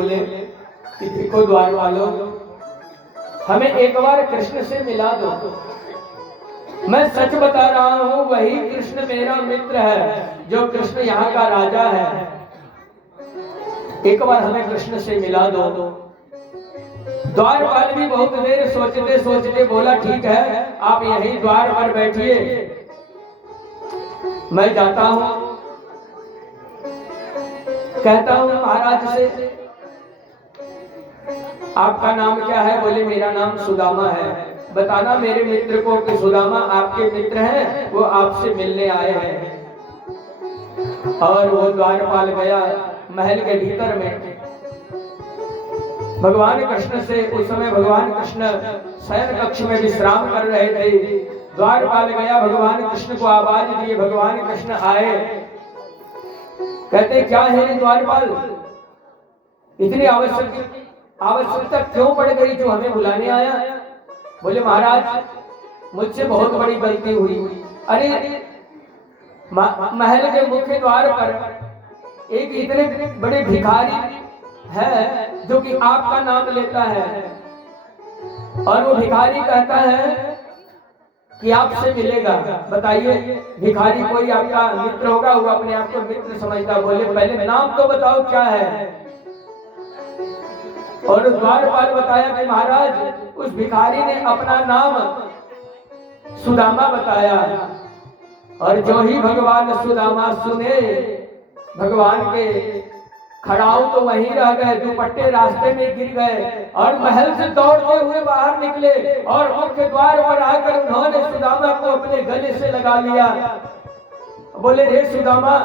बोले कि देखो द्वार वालों, हमें एक बार कृष्ण से मिला दो। मैं सच बता रहा हूँ, वही कृष्ण मेरा मित्र है, जो कृष्ण यहाँ का राजा है। एक बार हमें कृष्ण से मिला दो। द्वारपाल भी बहुत देर सोचते सोचते बोला, ठीक है, आप यहीं द्वार पर बैठिए, मैं जाता हूँ। कहता हूँ महाराज से, आपका नाम क्या है? बोले मेरा नाम सुदामा है। बताना मेरे मित्र को कि सुदामा आपके मित्र हैं, वो आपसे मिलने आए हैं। और वो द्वारपाल गया महल के भीतर में। भगवान कृष्ण से उस समय भगवान कृष्ण शयन कक्ष में विश्राम कर रहे थे। द्वारपाल गया, भगवान कृष्ण को आवाज दिए, भगवान कृष्ण आए। कहते क्या है द्वारपाल, इतनी आवश्यकता क्यों पड़ गई जो हमें बुलाने आया? बोले महाराज, मुझसे बहुत बड़ी गलती हुई। अरे महल के मुख्य द्वार पर एक इतने बड़े भिखारी है जो कि आपका नाम लेता है, और वो भिखारी कहता है कि आपसे मिलेगा। बताइए, भिखारी कोई आपका मित्र होगा? वो अपने आप को मित्र समझता। बोले पहले नाम तो बताओ क्या है? और द्वारपाल बताया कि महाराज, उस भिखारी ने अपना नाम सुदामा बताया। और जो ही भगवान सुदामा सुने, भगवान के खड़ाऊ तो वहीं रह गए, दुपट्टे रास्ते में गिर गए, और महल से दौड़ते हुए बाहर निकले और मुख्य द्वार पर आकर उन्होंने सुदामा को अपने गले से लगा लिया। बोले रे सुदामा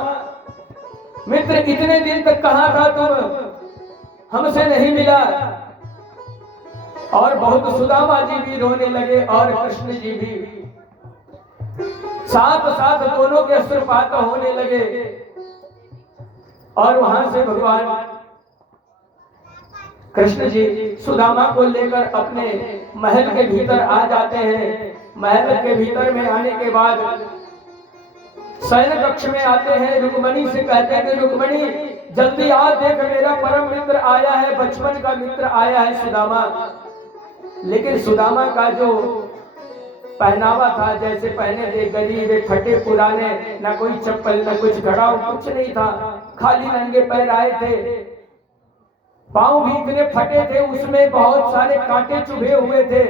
मित्र, इतने दिन तक कहाँ था तुम? हमसे नहीं मिला। और बहुत सुदामा जी भी रोने लगे और कृष्ण जी भी। साथ साथ दोनों के अश्रुपात होने लगे। और वहां से भगवान कृष्ण जी सुदामा को लेकर अपने महल के भीतर आ जाते हैं। महल के भीतर में आने के बाद शयन कक्ष में आते हैं। रुक्मणी से कहते हैं कि रुक्मणी जल्दी आ, देख मेरा परम मित्र आया है, बचपन का मित्र आया है सुदामा। लेकिन सुदामा का जो पहनावा था, जैसे पहने थे गरीब फटे पुराने, ना कोई चप्पल ना कुछ घड़ा, कुछ नहीं था, खाली नंगे पैर आए थे। पांव भी इतने फटे थे, उसमें बहुत सारे कांटे चुभे हुए थे।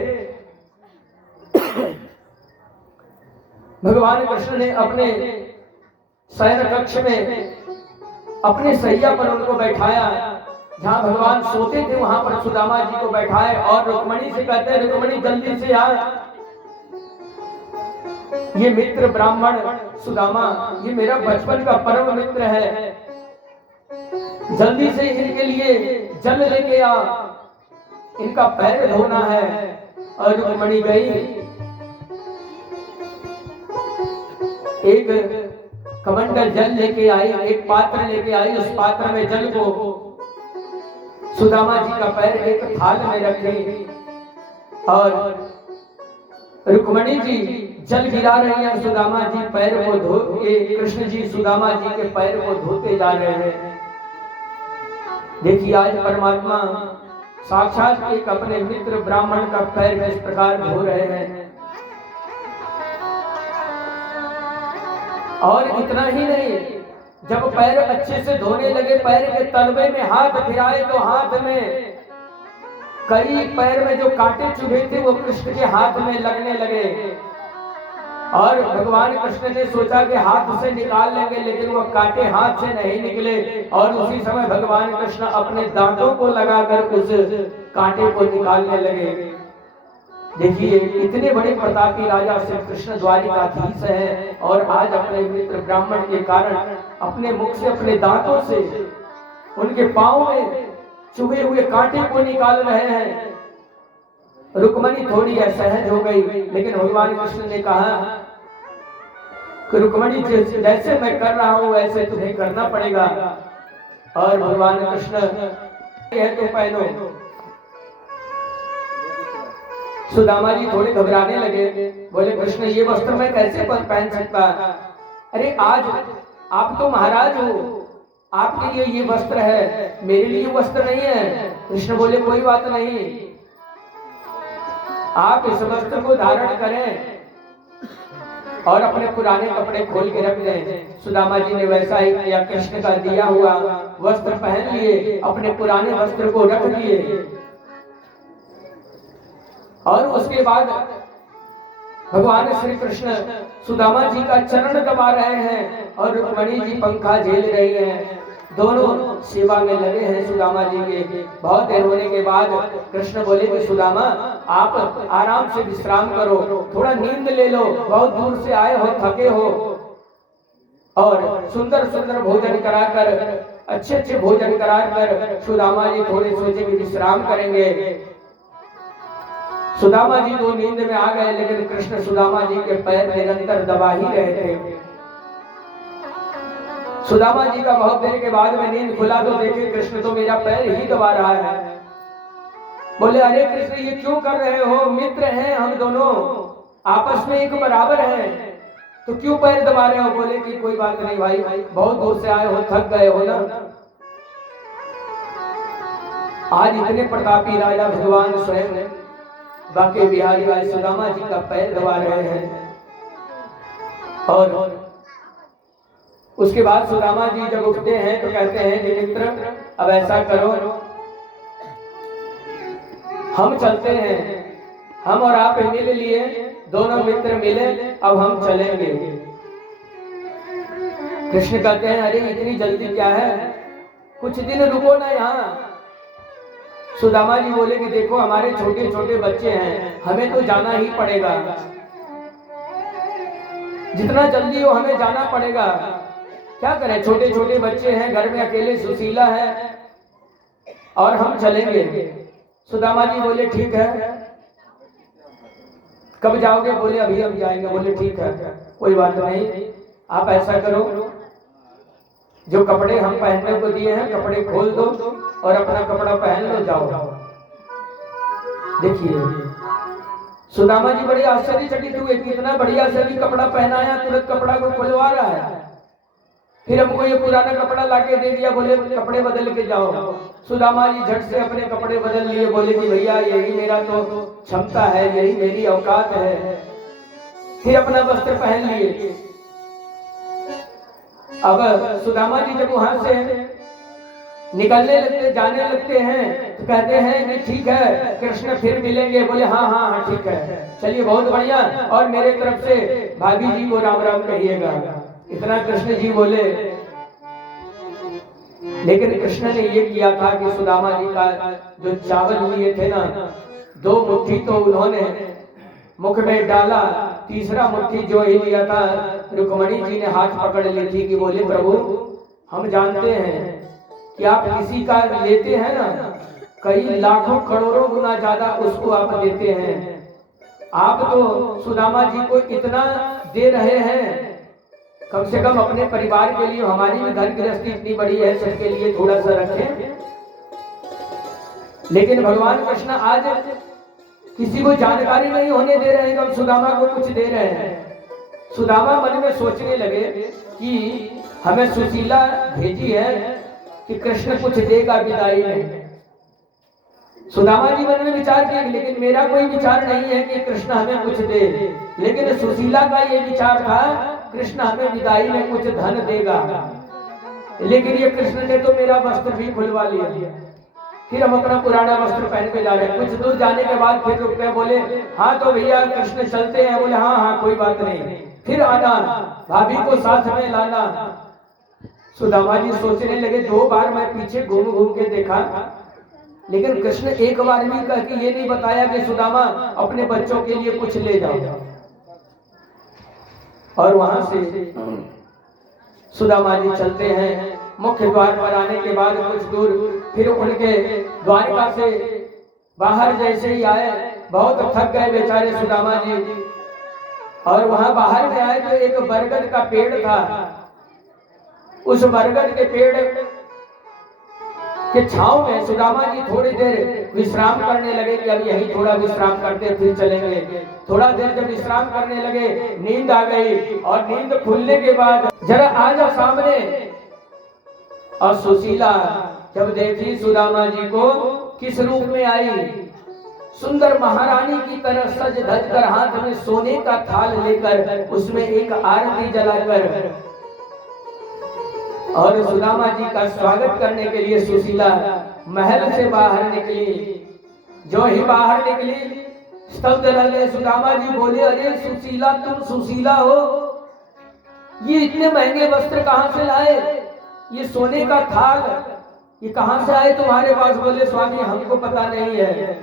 भगवान कृष्ण ने अपने शयन कक्ष में अपने सैया पर उनको बैठाया। जहां भगवान सोते थे वहां पर सुदामा जी को बैठाए और रुक्मणी से कहते हैं, रुक्मणी जल्दी से आ, ये मित्र ब्राह्मण सुदामा, ये मेरा बचपन का परम मित्र है, जल्दी से इनके लिए जल लेके आ, इनका पैर धोना है। और रुक्मणी गई, एक कमंडल जल लेके आई, एक पात्र लेके आई। उस पात्र में जल को सुदामा जी का पैर एक थाल में रखे और रुक्मणी जी जल गिरा रही हैं। सुदामा जी पैर को धो के, कृष्ण जी सुदामा जी के पैर को धोते जा रहे हैं। देखिए आज परमात्मा साक्षात एक अपने मित्र ब्राह्मण का पैर इस प्रकार धो रहे हैं। और इतना ही नहीं, जब पैर अच्छे से धोने लगे, पैर के तलवे में हाथ फिराए तो हाथ में कई पैर में जो कांटे चुभे थे वो कृष्ण के हाथ में लगने लगे। और भगवान कृष्ण ने सोचा कि हाथ से निकाल लेंगे, लेकिन वो कांटे हाथ से नहीं निकले। और उसी समय भगवान कृष्ण अपने दांतों को लगाकर उस कांटे को निकालने लगे। देखिए इतने बड़े प्रतापी राजा श्री कृष्ण द्वारिकाधीश है, और आज अपने मित्र ब्राह्मण के कारण अपने मुख से, अपने दांतों से उनके पांव में चुभे हुए कांटे को निकाल रहे हैं। रुक्मणी थोड़ी असहज हो गई, लेकिन भगवान कृष्ण ने कहा कि रुक्मणी जैसे मैं कर रहा हूं वैसे तुम्हें करना पड़ेगा। और भगवान कृष्ण यह तो पहनो। सुदामा जी थोड़े घबराने लगे, बोले कृष्ण ये वस्त्र मैं कैसे पहन सकता? अरे आज आप तो महाराज हो, आपके लिए ये वस्त्र है, मेरे लिए वस्त्र नहीं है। कृष्ण बोले कोई बात नहीं, आप इस वस्त्र को धारण करें और अपने पुराने कपड़े खोल के रख दें। सुदामा जी ने वैसा ही किया, कृष्ण का दिया हुआ वस्त्र पहन लिए, अपने पुराने वस्त्र को रख दिए और उसके बाद भगवान श्री कृष्ण सुदामा जी का चरण दबा रहे हैं और रुक्मिणी जी पंखा झेल रही हैं। दोनों सेवा में लगे हैं सुदामा जी के। बहुत देर होने के बाद कृष्ण बोले कि सुदामा आप आराम से विश्राम करो, थोड़ा नींद ले लो, बहुत दूर से आए हो, थके हो। और सुंदर सुंदर भोजन कराकर, अच्छे अच्छे भोजन कराकर सुदामा जी थोड़े सोचे कि विश्राम करेंगे। सुदामा जी तो नींद में आ गए, लेकिन कृष्ण सुदामा जी के पैर निरंतर दबा ही रहे थे। सुदामा जी का बहुत देर के बाद में नींद खुला तो देखे कृष्ण तो मेरा पैर ही दबा रहा है। बोले अरे कृष्ण ये क्यों कर रहे हो, मित्र हैं हम दोनों, आपस में एक बराबर हैं, तो क्यों पैर दबा रहे हो। बोले कि कोई बात नहीं भाई, बहुत दूर से आए हो, थक गए हो ना। आज इतने प्रतापी राजा भगवान स्वयं बाके बिहारी आज सुदामा जी का पैर दबा रहे हैं। और उसके बाद सुदामा जी जब उठते हैं तो कहते हैं कि मित्र अब ऐसा करो, हम चलते हैं, हम और आप मिल लिए, दोनों मित्र मिले, अब हम चलेंगे। कृष्ण कहते हैं अरे इतनी जल्दी क्या है, कुछ दिन रुको ना यहाँ। सुदामा जी बोले कि देखो हमारे छोटे छोटे बच्चे हैं, हमें तो जाना ही पड़ेगा, जितना जल्दी हो हमें जाना पड़ेगा। क्या करें, छोटे छोटे बच्चे हैं, घर में अकेले सुशीला है और हम चलेंगे। सुदामा जी बोले ठीक है, कब जाओगे। बोले अभी हम जाएंगे। बोले ठीक है कोई बात नहीं, आप ऐसा करो जो कपड़े हम पहनने को दिए हैं कपड़े खोल दो और अपना कपड़ा पहन लो, जाओ। देखिए सुदामा जी बड़े आश्चर्यचकित हुए कि इतना बढ़िया से भी कपड़ा पहनाया, तुरंत कपड़ा को खुलवा रहा है, फिर हमको ये पुराना कपड़ा लाके दे दिया। बोले कपड़े बदल के जाओ। सुदामा जी झट से अपने कपड़े बदल लिए। बोले कि भैया यही मेरा तो क्षमता है, यही मेरी औकात है। फिर अपना वस्त्र पहन लिए। अब सुदामा जी जब वहां से निकलने लगते, जाने लगते हैं तो कहते हैं कि ठीक है कृष्ण फिर मिलेंगे। बोले हाँ हाँ हाँ ठीक है, चलिए बहुत बढ़िया, और मेरे तरफ से भाभी जी को राम राम कहिएगा। इतना कृष्ण जी बोले। लेकिन कृष्ण ने ये किया था कि सुदामा जी का जो चावल लिए थे ना, 2 मुट्ठी तो उन्होंने मुख में डाला, तीसरा मुट्ठी जो ही लिया था रुक्मिणी जी ने हाथ पकड़ ली थी कि बोले प्रभु हम जानते हैं कि आप किसी का लेते हैं ना, कई लाखों करोड़ों गुना ज्यादा उसको आप देते हैं। आप तो सुदामा जी को इतना दे रहे हैं, कम से कम अपने परिवार के लिए, हमारी भी घर गृहस्थी इतनी बड़ी है, सबके लिए थोड़ा सा रखें। लेकिन भगवान कृष्ण आज किसी को जानकारी नहीं होने दे रहे हैं कि हम सुदामा को कुछ दे रहे हैं। सुदामा मन में सोचने लगे कि हमें सुशीला भेजी है कि कृष्ण कुछ देगा विदाई में। सुदामा जी मन में विचार किए, लेकिन मेरा कोई विचार नहीं है कि कृष्ण हमें कुछ दे, लेकिन सुशीला का ये विचार था कृष्ण हमें विदाई में कुछ धन देगा। लेकिन ये कृष्ण ने तो मेरा वस्त्र भी खुलवा लिया। फिर हम अपना पुराना वस्त्र पहन के जा रहे हैं। कुछ दूर जाने के बाद फिर रुक गए। बोले हाँ तो भैया कृष्ण चलते हैं। बोले हाँ हाँ कोई बात नहीं, फिर आना, भाभी को साथ में लाना। सुदामा जी सोचने लगे 2 बार मैं पीछे घूम घूम के देखा, लेकिन कृष्ण एक बार भी कह के ये नहीं बताया कि सुदामा अपने बच्चों के लिए कुछ ले जाओ। और वहां से सुदामा जी चलते हैं। मुख्य द्वार पर आने के बाद कुछ दूर फिर उनके द्वारका से बाहर जैसे ही आए, बहुत थक गए बेचारे सुदामा जी, और वहां बाहर में आए तो एक बरगद का पेड़ था। उस बरगद के पेड़ के छांव में सुदामा जी थोड़ी देर विश्राम करने लगे कि अब यही थोड़ा विश्राम करते फिर चलेंगे। थोड़ा देर जब विश्राम करने लगे नींद आ गई, और नींद खुलने के बाद जरा आ जाओ सामने, और सुशीला जब देखी सुदामा जी को किस रूप में आई, सुंदर महारानी की तरह सज धज कर हाथ में सोने का थाल लेकर उसमें एक आरती जलाकर और सुदामा जी का स्वागत करने के लिए सुशीला महल से बाहर निकली। जो ही बाहर निकली स्तब्ध रह गए। सुदामा जी बोले, अरे सुशीला, तुम सुशीला हो? ये इतने महंगे वस्त्र कहां से लाए? ये सोने का थाल ये कहां से आए तुम्हारे पास? बोले, स्वामी हमको पता नहीं है।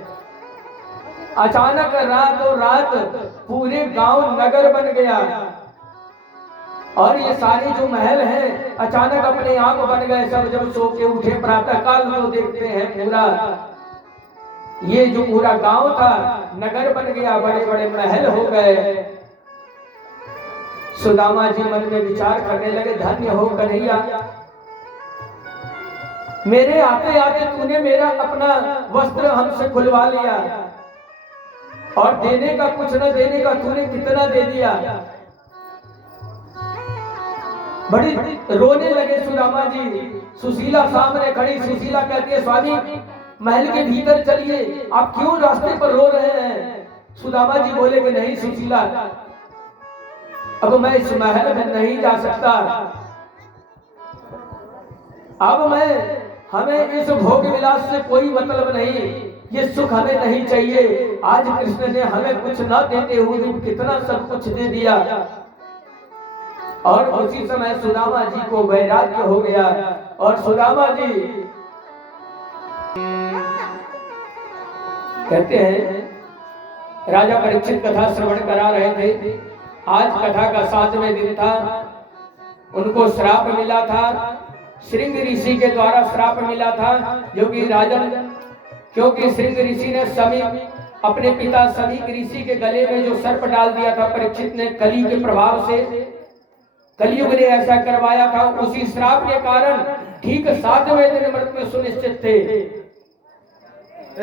अचानक रातों रात पूरे गांव नगर बन गया और ये सारे जो महल हैं अचानक अपने आप बन गए। सब जब सो के उठे प्रातः काल तो देखते हैं पूरा ये जो पूरा गांव था नगर बन गया, बड़े बड़े महल हो गए। सुदामा जी मन में विचार करने लगे, धन्य हो कन्हैया, मेरे आते आते तूने मेरा अपना वस्त्र हमसे खुलवा लिया और देने का कुछ न देने का तूने कितना दे दिया। बड़ी रोने लगे सुदामा जी। सुशीला सामने खड़ी। सुशीला कहती है, स्वामी महल के भीतर चलिए, आप क्यों रास्ते पर रो रहे हैं? सुदामा जी बोले कि नहीं सुशीला, अब मैं इस महल में नहीं जा सकता। अब हमें इस भोग विलास से कोई मतलब नहीं, ये सुख हमें नहीं चाहिए। आज कृष्ण ने हमें कुछ ना देते हुए भी कितना सब कुछ दे दिया। और उसी समय सुदामा जी को वैराग्य हो गया और सुदामा जी कहते हैं राजा परीक्षित कथा श्रवण करा रहे थे। आज कथा का 7वें दिन था। उनको श्राप मिला था, श्रृंग ऋषि के द्वारा श्राप मिला था, जो कि राजन क्योंकि श्रृंग ऋषि ने समीप अपने पिता समीप ऋषि के गले में जो सर्प डाल दिया था परीक्षित ने कली के प्रभाव से, कलियुग ने ऐसा करवाया था। उसी श्राप के कारण ठीक 7वें दिन मृत्यु सुनिश्चित थे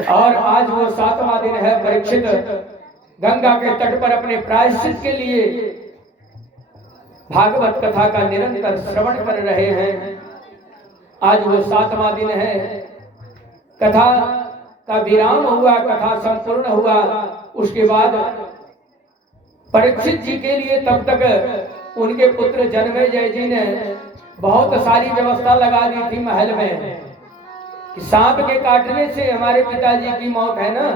और आज वो 7वां दिन है। परीक्षित गंगा के तट पर अपने प्रायश्चित के लिए भागवत कथा का निरंतर श्रवण कर रहे हैं। आज वो 7वां दिन है। कथा का विराम हुआ, कथा संपूर्ण हुआ। उसके बाद परीक्षित जी के लिए तब तक उनके पुत्र जन्मेजय जी ने बहुत सारी व्यवस्था लगा दी थी महल में कि सांप के काटने से हमारे पिताजी की मौत है ना,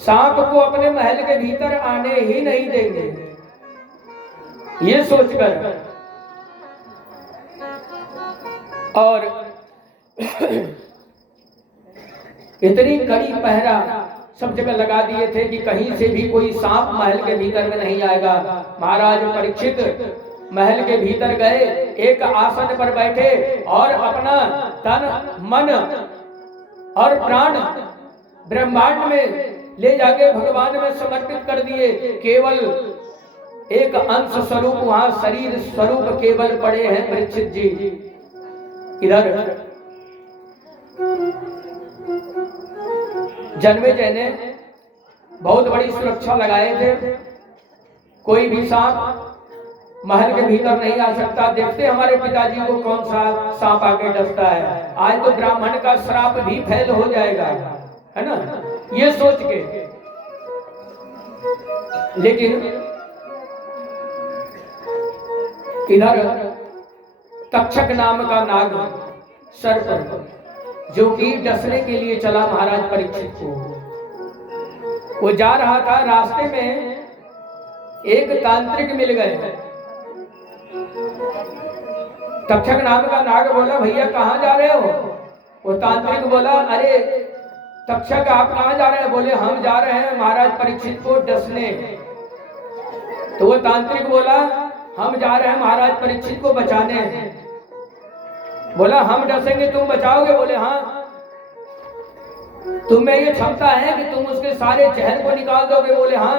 सांप को अपने महल के भीतर आने ही नहीं देंगे। ये सोचकर और इतनी कड़ी पहरा सब जगह लगा दिए थे कि कहीं से भी कोई सांप महल के भीतर में नहीं आएगा। महाराज परीक्षित महल के भीतर गए, एक आसन पर बैठे और अपना तन मन और प्राण ब्रह्मांड में ले जाके भगवान में समर्पित कर दिए। केवल एक अंश स्वरूप वहां शरीर स्वरूप केवल पड़े हैं परीक्षित जी। इधर जन्मेजय ने बहुत बड़ी सुरक्षा लगाए थे, कोई भी सांप महल के भीतर नहीं आ सकता। देखते हमारे पिताजी को कौन सा सांप आके डसता है, आज तो ब्राह्मण का श्राप भी फैल हो जाएगा, है ना, ये सोच के। लेकिन इधर तक्षक नाम का नाग सर्प जो कि डसने के लिए चला महाराज परीक्षित को, वो जा रहा था, रास्ते में एक तांत्रिक मिल गए। तक्षक नाम का नाग बोला, भैया कहाँ जा रहे हो? वो तांत्रिक बोला, अरे तक्षक आप कहाँ जा रहे हैं? बोले हम जा रहे हैं महाराज परीक्षित को डसने। तो वो तांत्रिक बोला, हम जा रहे हैं महाराज परीक्षित को बचाने। बोला हम डसेंगे तुम बचाओगे? बोले हाँ। तुम में ये क्षमता है कि तुम उसके सारे जहर को निकाल दोगे? बोले हाँ।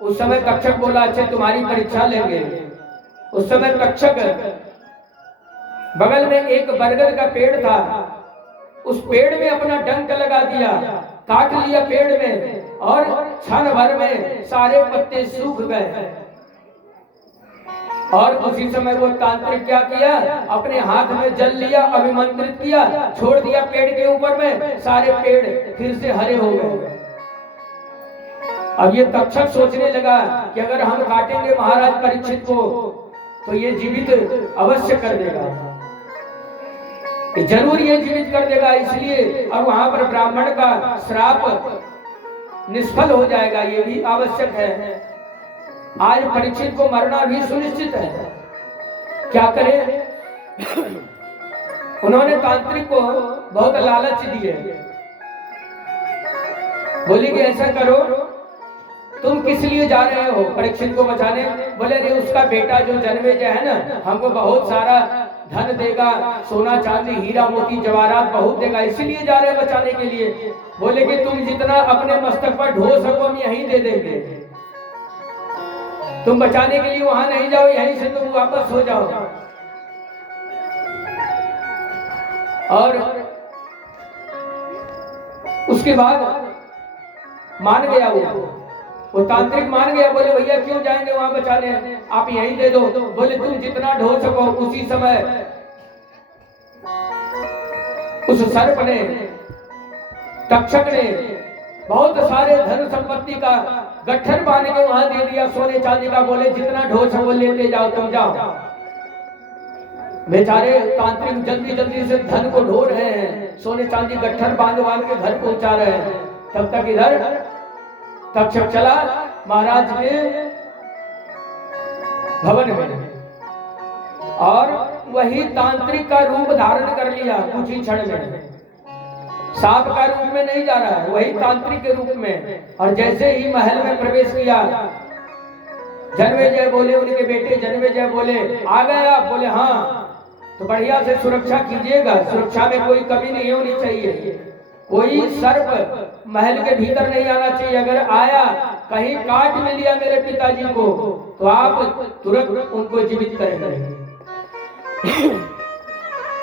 उस समय तक्षक बोला, अच्छा तुम्हारी परीक्षा लेंगे। उस समय तक्षक बगल में एक बरगद का पेड़ था, उस पेड़ में अपना डंक लगा दिया, काट लिया पेड़ में और क्षण भर में सारे पत्ते सूख गए और उसी समय वो तांत्रिक क्या किया, अपने हाथ में जल लिया, अभिमंत्रित किया, छोड़ दिया पेड़ के ऊपर में, सारे पेड़ फिर से हरे हो गए। अब ये तक्षक सोचने लगा कि अगर हम काटेंगे महाराज परीक्षित को तो ये जीवित अवश्य कर देगा, जरूर ये जीवित कर देगा, इसलिए और वहां पर ब्राह्मण का श्राप निष्फल हो जाएगा, ये भी आवश्यक है। आज परीक्षित को मरना भी सुनिश्चित है, क्या करें। उन्होंने तांत्रिक को बहुत लालच दिए, बोले कि ऐसा करो, तुम किस लिए जा रहे हो परीक्षित को बचाने। बोले अरे उसका बेटा जो जन्मेजय है ना, हमको बहुत सारा धन देगा, सोना चांदी हीरा मोती जवाहरात बहुत देगा, इसीलिए जा रहे हैं बचाने के लिए। बोले कि तुम जितना अपने मस्तक पर ढो सको हम यहीं दे देंगे, तुम बचाने के लिए वहां नहीं जाओ, यहीं से तुम वापस हो जाओ। और उसके बाद मान गया वो तांत्रिक मान गया। बोले भैया क्यों जाएंगे वहां बचाने, आप यहीं दे दो। बोले तुम जितना ढो सको। उसी समय उस सर्प ने, तक्षक ने बहुत सारे धन संपत्ति का गट्ठर बांध के वहां दे दिया, सोने चांदी का। बोले जितना ढो सको लेते जाओ, तुम जाओ। बेचारे तांत्रिक जल्दी जल्दी से धन को ढो रहे हैं, सोने चांदी गट्ठर बांध बांध के घर पहुंचा रहे हैं। तब तक इधर तक्षक चला महाराज के भवन में, और वही तांत्रिक का रूप धारण कर लिया कुछ ही क्षण में। सांप का रूप में नहीं जा रहा है, वही तांत्रिक के रूप में। और जैसे ही महल में प्रवेश किया, जन्मेजय बोले, उनके बेटे जन्मेजय बोले आ गए आप। बोले हाँ। तो बढ़िया से सुरक्षा कीजिएगा, सुरक्षा में कोई कमी नहीं होनी चाहिए, कोई सर्प महल के भीतर नहीं आना चाहिए। अगर आया, कहीं काट में लिया मेरे पिताजी को, तो आप तुरंत उनको जीवित करेंगे।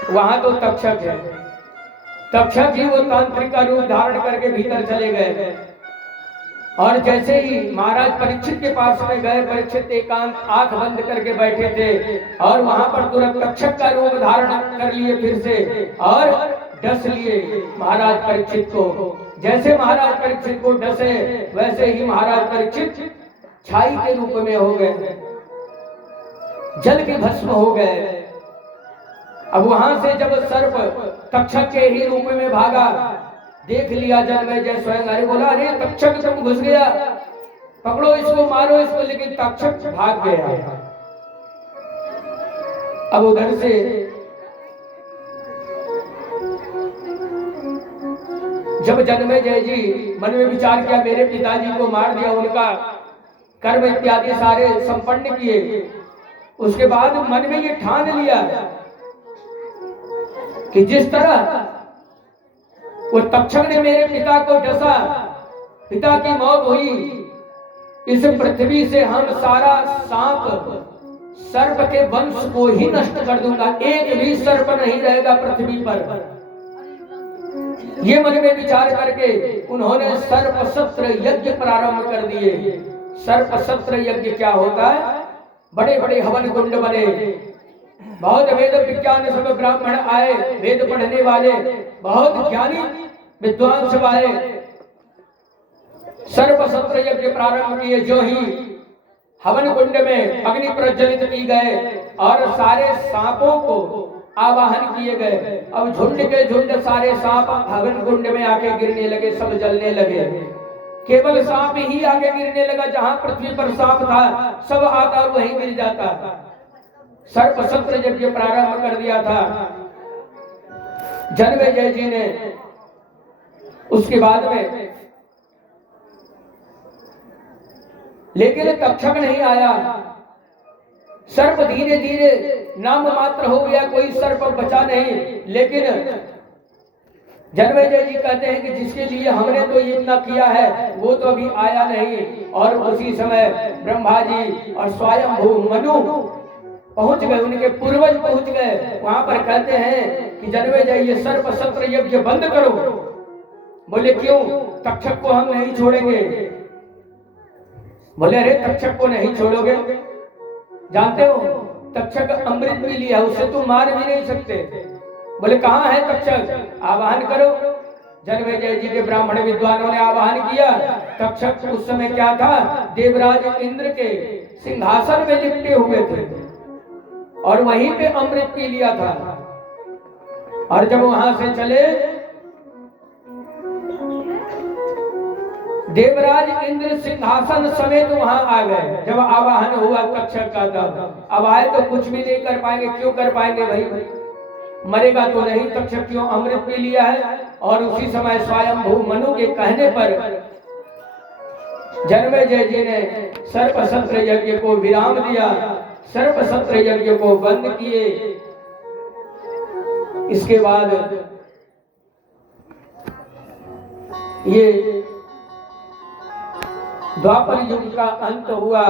वहां तो तक्षक है, तक्षक ही वो तांत्रिक का रूप धारण करके भीतर चले गए। और जैसे ही महाराज परीक्षित के पास में गए, परीक्षित एकांत आंख बंद करके बैठे थे, और वहां पर तुरंत तक्षक का रूप धारण कर लिए फिर से, और डस लिए महाराज परीक्षित को। जैसे महाराज परीक्षित को डसे, वैसे ही महाराज परीक्षित छाई के रूप में हो गए, जल के भस्म हो गए। अब वहां से जब सर्प तक्षक के ही रूप में भागा, देख लिया जन्मेजय स्वयं। अरे बोला अरे तक्षक तुम घुस गया, पकड़ो इसको, मारो इसको। लेकिन तक्षक भाग गया। अब उधर से जब जन्मेजय जी मन में विचार किया, मेरे पिताजी को मार दिया, उनका कर्म इत्यादि सारे संपन्न किए, उसके बाद मन में ये ठान लिया कि जिस तरह वो तक्षक ने मेरे पिता को डसा, पिता की मौत हुई, इस पृथ्वी से हम सारा सांप सर्प के वंश को ही नष्ट कर दूंगा, एक भी सर्प नहीं रहेगा पृथ्वी पर। ये मन में विचार करके उन्होंने सर्प सत्र यज्ञ प्रारंभ कर दिए। सर्प सत्र यज्ञ क्या होता है? बड़े बड़े हवन कुंड बने, बहुत वेद विज्ञान सब ब्राह्मण आए, वेद पढ़ने वाले, बहुत ज्ञानी विद्वान सब आए, सर्प सत्र यज्ञ प्रारंभ किए। जो ही हवन कुंड में अग्नि प्रज्वलित की गए और सारे सांपों को आवाहन किए गए। अब झुंड के झुंड सारे सांप हवन कुंड में आके गिरने लगे, सब जलने लगे। केवल सांप ही आगे गिरने लगा, जहां पृथ्वी पर सांप था सब आता और वहीं गिर जाता। सर्प सत्र यज्ञ प्रारंभ कर दिया था जन्मेजय जी ने। उसके बाद में लेकिन तक्षक नहीं आया, सर्प धीरे धीरे नाम मात्र हो गया, कोई सर्प बचा नहीं। लेकिन जन्मेजय जी कहते हैं कि जिसके लिए हमने तो ये इतना किया है वो तो अभी आया नहीं। और उसी समय ब्रह्मा जी और स्वयंभू मनु पहुंच गए, उनके पूर्वज पहुंच गए। वहां पर कहते हैं कि जन्मेजय ये सर्प सत्र यज्ञ बंद करो। बोले क्यों? तक्षक को हम नहीं छोड़ेंगे। बोले अरे तक्षक को नहीं छोड़ोगे? जानते हो तक्षक अमृत भी लिया, उसे तुम मार भी नहीं सकते। बोले कहाँ है तक्षक, आवाहन करो। जन्मेजय जी के ब्राह्मण विद्वानों ने आवाहन किया। तक्षक उस समय क्या था, देवराज इंद्र के सिंहासन में लिपटे हुए थे और वहीं पे अमृत पी लिया था। और जब वहां से चले, देवराज इंद्र सिंहासन समेत वहां आ गए। जब आवाहन हुआ तक्षक का, तब अब आए तो कुछ भी नहीं कर पाएंगे। क्यों कर पाएंगे भाई, मरेगा तो नहीं। तक्षक क्यों, अमृत पी लिया है। और उसी समय स्वयंभू मनु के कहने पर जन्मेजय जी ने सर्पसत्र यज्ञ को विराम दिया, सर्पसत्र यज्ञ को बंद किए। इसके बाद ये द्वापर युग का अंत हुआ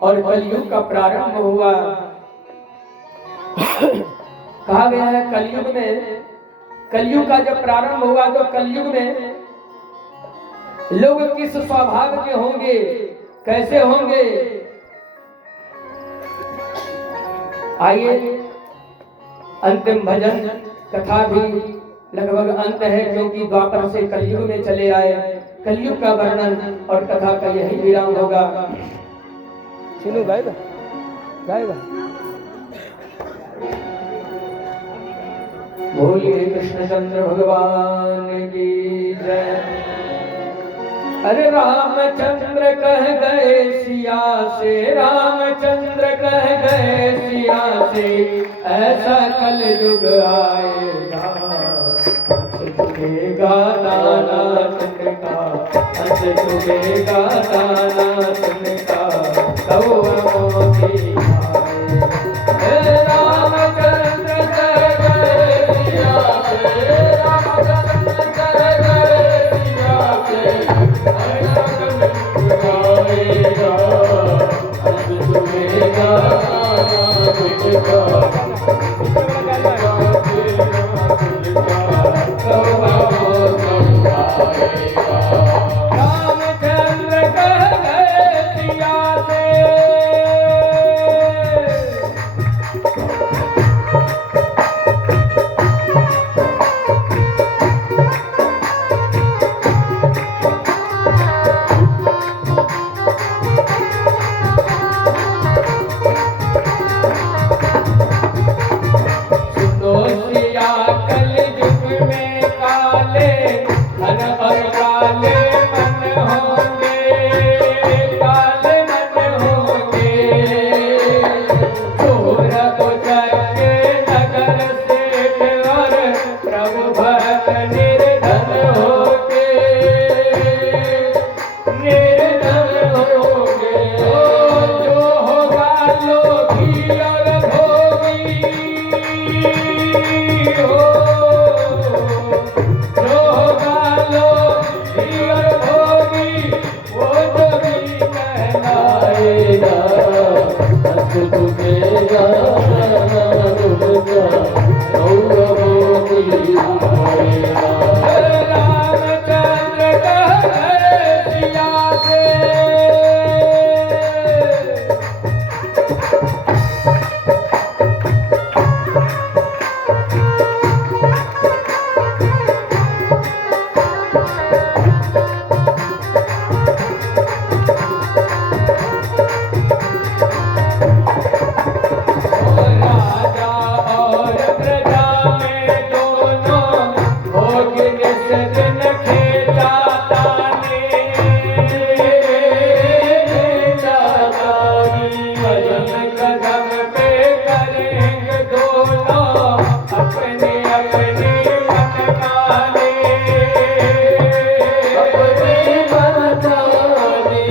और कलयुग का प्रारंभ हुआ। कहा गया है कलयुग में, कलयुग का जब प्रारंभ हुआ तो कलयुग में लोग किस स्वभाव के होंगे, कैसे होंगे। आइए अंतिम भजन कथा भी लगभग अंत है, क्योंकि द्वापर से कलयुग में चले आए। कलयुग का वर्णन और कथा का यही विराम होगा। चलो गाएगा गाएगा। बोलिए कृष्णचंद्र भगवान की जय। अरे रामचंद्र कह गए सिया से, रामचंद्र कह गए सिया से, ऐसा कलयुग आएगा चुकेगा दाना तुमका, हंस चुकेगा दाना तुमका, तब मोदी आए। रामचंद्र कह गए सिया से, रामचंद्र कह गए सिया से, ऐसा कलयुग आएगा हंस चुकेगा दाना तुमका। रामचंद्र कह गए सिया से,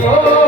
Oh